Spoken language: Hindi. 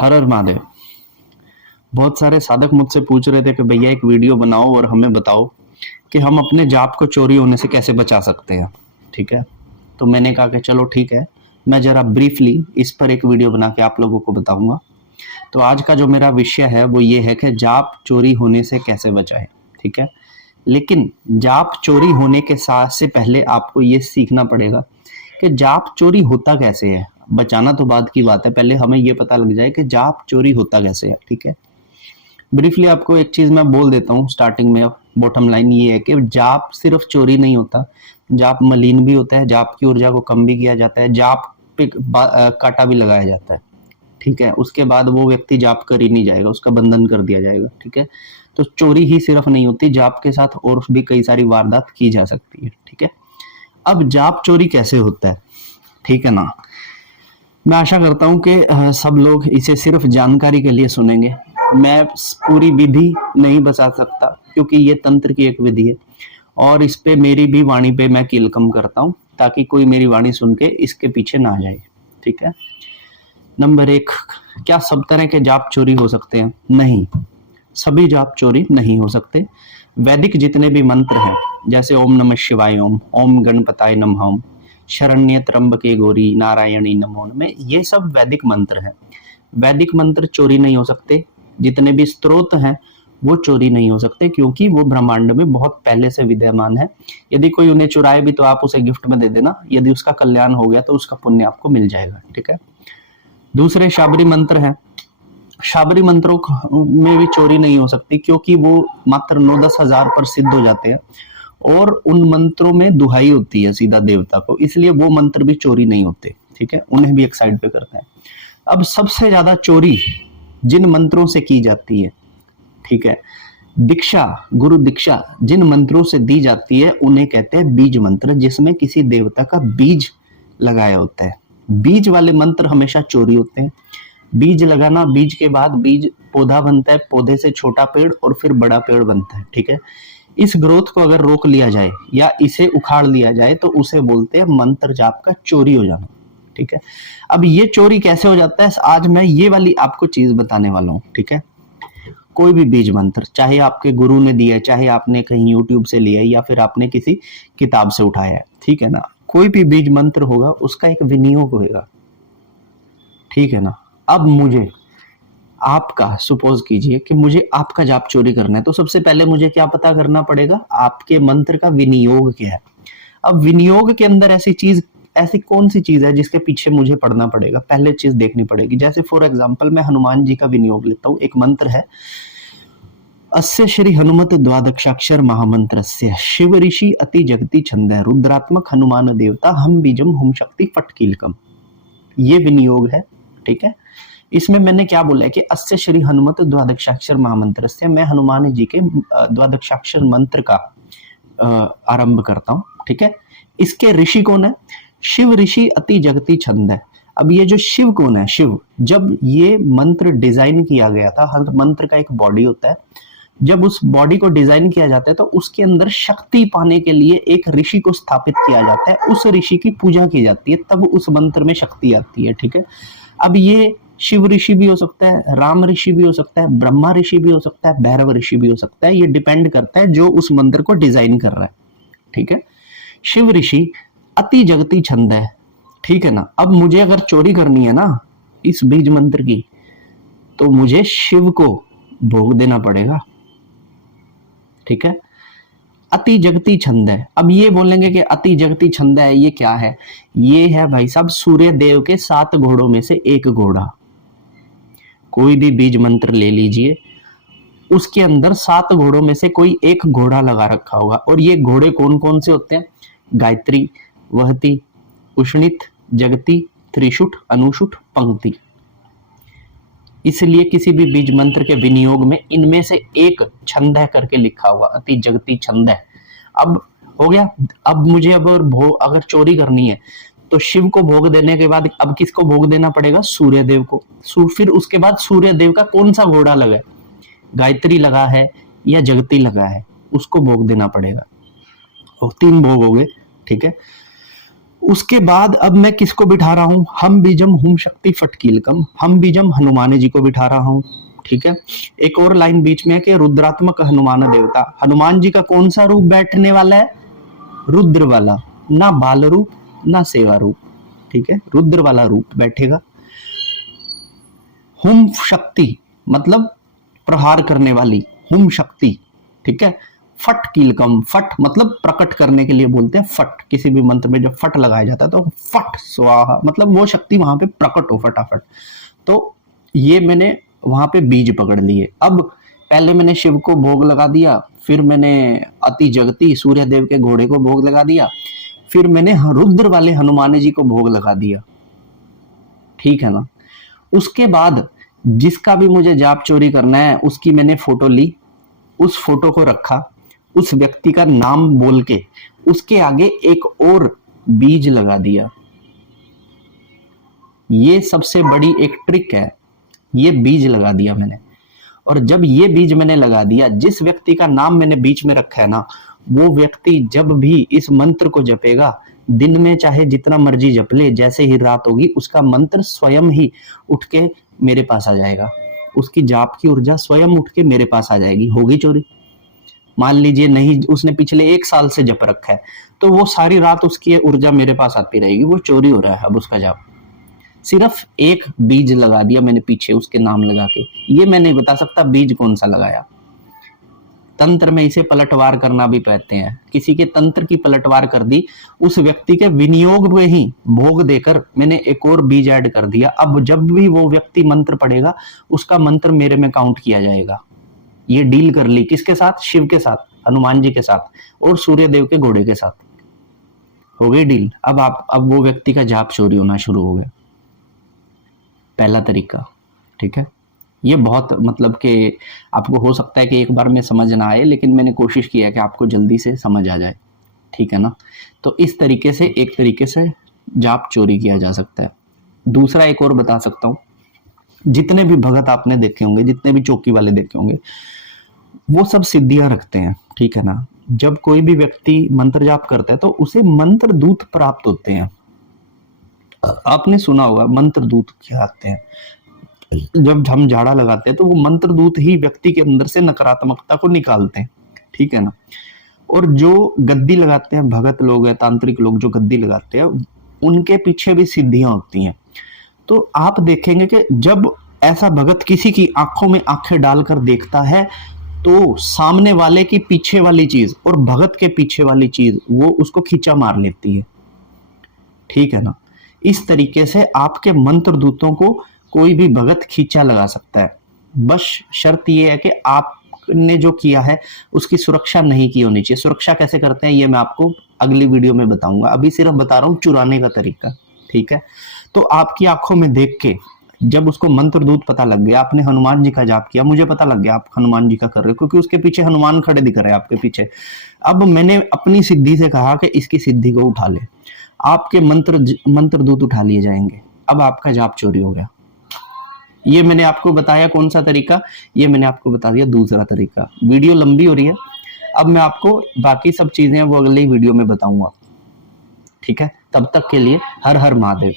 हर हर महादेव। बहुत सारे साधक मुझसे पूछ रहे थे कि भैया एक वीडियो बनाओ और हमें बताओ कि हम अपने जाप को चोरी होने से कैसे बचा सकते हैं। ठीक है, तो मैंने कहा कि चलो ठीक है, मैं जरा ब्रीफली इस पर एक वीडियो बना के आप लोगों को बताऊंगा। तो आज का जो मेरा विषय है वो ये है कि जाप चोरी होने से कैसे बचाएं। ठीक है, लेकिन जाप चोरी होने के साथ से पहले आपको ये सीखना पड़ेगा कि जाप चोरी होता कैसे है। बचाना तो बाद की बात है, पहले हमें ये पता लग जाए कि जाप चोरी होता कैसे है। ठीक है, ब्रीफली आपको एक चीज मैं बोल देता हूँ स्टार्टिंग में। बॉटम लाइन ये है कि जाप सिर्फ चोरी नहीं होता, जाप मलिन भी होता है, जाप की ऊर्जा को कम भी किया जाता है, जाप पे कांटा भी लगाया जाता है। ठीक है, उसके बाद वो व्यक्ति जाप कर ही नहीं जाएगा, उसका बंधन कर दिया जाएगा। ठीक है, तो चोरी ही सिर्फ नहीं होती, जाप के साथ और भी कई सारी वारदात की जा सकती है। ठीक है, अब जाप चोरी कैसे होता है, ठीक है ना। मैं आशा करता हूं कि सब लोग इसे सिर्फ जानकारी के लिए सुनेंगे। मैं पूरी विधि नहीं बता सकता क्योंकि ये तंत्र की एक विधि है और इस पे मेरी भी वाणी पे मैं कील कम करता हूं ताकि कोई मेरी वाणी सुन के इसके पीछे ना जाए। ठीक है, नंबर एक, क्या सब तरह के जाप चोरी हो सकते हैं? नहीं, सभी जाप चोरी नहीं हो सकते। वैदिक जितने भी मंत्र हैं, जैसे ओम नमः शिवाय ओम, ओम गणपताय नमः ओम, शरण्य त्र्यंबके गौरी नारायणी नमो नमः, ये सब वैदिक मंत्र हैं। वैदिक मंत्र चोरी नहीं हो सकते। जितने भी स्तोत्र हैं वो चोरी नहीं हो सकते क्योंकि वो ब्रह्मांड में बहुत पहले से विद्यमान है। यदि कोई उन्हें चुराए भी तो आप उसे गिफ्ट में दे देना, यदि उसका कल्याण हो गया तो उसका पुण्य आपको मिल जाएगा। ठीक है, दूसरे शाबरी मंत्र हैं। शाबरी मंत्रों में भी चोरी नहीं हो सकती क्योंकि वो मात्र 9-10 हजार पर सिद्ध हो जाते हैं और उन मंत्रों में दुहाई होती है सीधा देवता को, इसलिए वो मंत्र भी चोरी नहीं होते। ठीक है, उन्हें भी एक साइड पे करते हैं। अब सबसे ज्यादा चोरी जिन मंत्रों से की जाती है, ठीक है, दीक्षा, गुरु दीक्षा जिन मंत्रों से दी जाती है उन्हें कहते हैं बीज मंत्र, जिसमें किसी देवता का बीज लगाया होता है। बीज वाले मंत्र हमेशा चोरी होते हैं। बीज लगाना, बीज के बाद बीज पौधा बनता है, पौधे से छोटा पेड़ और फिर बड़ा पेड़ बनता है। ठीक है, इस ग्रोथ को अगर रोक लिया जाए या इसे उखाड़ लिया जाए तो उसे बोलते हैं मंत्र जाप का चोरी हो जाना। ठीक है, अब ये चोरी कैसे हो जाता है, आज मैं ये वाली आपको चीज बताने वाला हूँ। ठीक है, कोई भी बीज मंत्र, चाहे आपके गुरु ने दिया है, चाहे आपने कहीं यूट्यूब से लिया है या फिर आपने किसी किताब से उठाया है, ठीक है ना, कोई भी बीज मंत्र होगा उसका एक विनियोग होगा। ठीक है ना, अब मुझे आपका, सपोज कीजिए कि मुझे आपका जाप चोरी करना है, तो सबसे पहले मुझे क्या पता करना पड़ेगा, आपके मंत्र का विनियोग क्या है। अब विनियोग के अंदर ऐसी कौन सी चीज है जिसके पीछे मुझे पढ़ना पड़ेगा, पहले चीज देखनी पड़ेगी। जैसे फॉर एग्जांपल मैं हनुमान जी का विनियोग लेता हूँ। एक मंत्र है, अस्य श्री हनुमत द्वादक्षाक्षर महामंत्रस्य शिव ऋषि अति जगति छंदः रुद्रात्मक हनुमान देवता हम बीजम हुम शक्ति फटकीलकम। ये विनियोग है। ठीक है, इसमें मैंने क्या बोला है कि अस्य श्री हनुमत द्वादक्षाक्षर महामंत्रस्य, मैं हनुमान जी के द्वादक्षाक्षर मंत्र का आरंभ करता हूँ। ठीक है, इसके ऋषि कौन है? शिव ऋषि अति जगति छंद है। अब ये जो शिव कौन है? शिव, जब ये मंत्र डिजाइन किया गया था, हर मंत्र का एक बॉडी होता है, जब उस बॉडी को डिजाइन किया जाता है तो उसके अंदर शक्ति पाने के लिए एक ऋषि को स्थापित किया जाता है, उस ऋषि की पूजा की जाती है, तब उस मंत्र में शक्ति आती है। ठीक है, अब ये शिव ऋषि भी हो सकता है, राम ऋषि भी हो सकता है, ब्रह्मा ऋषि भी हो सकता है, भैरव ऋषि भी हो सकता है, ये डिपेंड करता है जो उस मंत्र को डिजाइन कर रहा है। ठीक है, शिव ऋषि अति जगती छंद है। ठीक है ना, अब मुझे अगर चोरी करनी है ना इस बीज मंत्र की, तो मुझे शिव को भोग देना पड़ेगा। ठीक है, अति जगती छंद है। अब ये बोलेंगे कि अति जगती छंद है, ये क्या है? ये है भाई साहब सूर्य देव के 7 घोड़ों में से एक घोड़ा। कोई भी बीज मंत्र ले लीजिए, उसके अंदर 7 घोड़ों में से कोई एक घोड़ा लगा रखा होगा, और ये घोड़े कौन कौन से होते हैं? गायत्री, वहती, उष्णित, जगती, त्रिशुट, अनुशुट, पंक्ति। इसलिए किसी भी बीज मंत्र के विनियोग में इनमें से एक छंद है करके लिखा हुआ, अति जगती छंद है। अब हो गया। अब मुझे अगर चोरी करनी है तो शिव को भोग देने के बाद अब किसको भोग देना पड़ेगा? सूर्य देव को। फिर उसके बाद सूर्य देव का कौन सा घोड़ा लगा है, गायत्री लगा है या जगती लगा है, उसको भोग देना पड़ेगा। और 3 भोग हो गए। ठीक है, उसके बाद अब मैं किसको बिठा रहा हूं, हम बीजम हुम शक्ति फट कीलकम, हम बीजम हनुमान जी को बिठा रहा हूं। ठीक है, एक और लाइन बीच में है कि रुद्रात्मक हनुमान देवता, हनुमान जी का कौन सा रूप बैठने वाला है, रुद्र वाला, ना बाल रूप ना सेवा रूप। ठीक है, रुद्र वाला रूप बैठेगा। हुम शक्ति मतलब प्रहार करने वाली, हुम शक्ति। ठीक है, फट कीलकम, फट मतलब प्रकट करने के लिए बोलते हैं फट, किसी भी मंत्र में जब फट लगाया जाता है तो फट स्वाहा मतलब वो शक्ति वहां पे प्रकट हो फटाफट। तो ये मैंने वहां पे बीज पकड़ लिए। अब पहले मैंने शिव को भोग लगा दिया, फिर मैंने अति जगती सूर्य देव के घोड़े को भोग लगा दिया, फिर मैंने रुद्र वाले हनुमान जी को भोग लगा दिया। ठीक है ना। उसके बाद जिसका भी मुझे जाप चोरी करना है उसकी मैंने फोटो ली, उस फोटो को रखा, उस व्यक्ति का नाम बोल के उसके आगे एक और बीज लगा दिया। ये सबसे बड़ी एक ट्रिक है, ये बीज लगा दिया मैंने। और जब ये बीज मैंने लगा दिया, जिस व्यक्ति का नाम मैंने बीच में रखा है ना, वो व्यक्ति जब भी इस मंत्र को जपेगा, दिन में चाहे जितना मर्जी जप ले, जैसे ही रात होगी उसका मंत्र स्वयं ही उठ के मेरे पास आ जाएगा, उसकी जाप की ऊर्जा स्वयं उठ के मेरे पास आ जाएगी। होगी चोरी? मान लीजिए नहीं, उसने पिछले 1 साल से जप रखा है, तो वो सारी रात उसकी ऊर्जा मेरे पास आती रहेगी, वो चोरी हो रहा है अब उसका जाप। सिर्फ एक बीज लगा दिया मैंने पीछे उसके नाम लगा के। ये मैं नहीं बता सकता बीज कौन सा लगाया। तंत्र में इसे पलटवार करना भी कहते हैं। किसी के तंत्र की पलटवार कर दी, उस व्यक्ति के विनियोग में ही भोग देकर मैंने एक और बीज ऐड कर दिया। अब जब भी वो व्यक्ति मंत्र पढ़ेगा उसका मंत्र मेरे में काउंट किया जाएगा। ये डील कर ली किसके साथ? शिव के साथ, हनुमान जी के साथ और सूर्य देव के घोड़े के साथ। हो गई डील। अब वो व्यक्ति का जाप चोरी होना शुरू हो गया। पहला तरीका। ठीक है, ये बहुत मतलब कि आपको हो सकता है कि एक बार में समझ ना आए, लेकिन मैंने कोशिश किया कि आपको जल्दी से समझ आ जाए। ठीक है ना। तो इस तरीके से एक तरीके से जाप चोरी किया जा सकता है। दूसरा एक और बता सकता हूँ, जितने भी भगत आपने देखे होंगे, जितने भी चौकी वाले देखे होंगे, वो सब सिद्धियां रखते हैं। ठीक है ना। जब कोई भी व्यक्ति मंत्र जाप करता है तो उसे मंत्र दूत प्राप्त होते हैं। आपने सुना होगा मंत्र दूत क्या आते हैं। जब हम झाड़ा लगाते हैं तो वो मंत्र दूत ही व्यक्ति के अंदर से नकारात्मकता को निकालते हैं। ठीक है ना। और जो गद्दी लगाते हैं, भगत लोग हैं, तांत्रिक लोग जो गद्दी लगाते हैं, उनके पीछे भी सिद्धियां होती हैं। तो आप देखेंगे कि जब ऐसा भगत किसी की आंखों में आंखें डालकर देखता है तो सामने वाले की पीछे वाली चीज और भगत के पीछे वाली चीज वो उसको खींचा मार लेती है। ठीक है ना। इस तरीके से आपके मंत्र दूतों को कोई भी भगत खींचा लगा सकता है। बस शर्त यह है कि आपने जो किया है उसकी सुरक्षा नहीं की होनी चाहिए। सुरक्षा कैसे करते हैं ये मैं आपको अगली वीडियो में बताऊंगा, अभी सिर्फ बता रहा हूं चुराने का तरीका। ठीक है। तो आपकी आंखों में देख के जब उसको मंत्र दूत पता लग गया, आपने हनुमान जी का जाप किया, मुझे पता लग गया आप हनुमान जी का कर रहे हो क्योंकि उसके पीछे हनुमान खड़े दिख रहे हैं आपके पीछे। अब मैंने अपनी सिद्धि से कहा कि इसकी सिद्धि को उठा ले, आपके मंत्र दूत उठा लिए जाएंगे। अब आपका जाप चोरी हो गया। ये मैंने आपको बताया कौन सा तरीका, ये मैंने आपको बता दिया दूसरा तरीका। वीडियो लंबी हो रही है, अब मैं आपको बाकी सब चीजें वो अगली वीडियो में बताऊंगा। ठीक है, तब तक के लिए हर हर महादेव।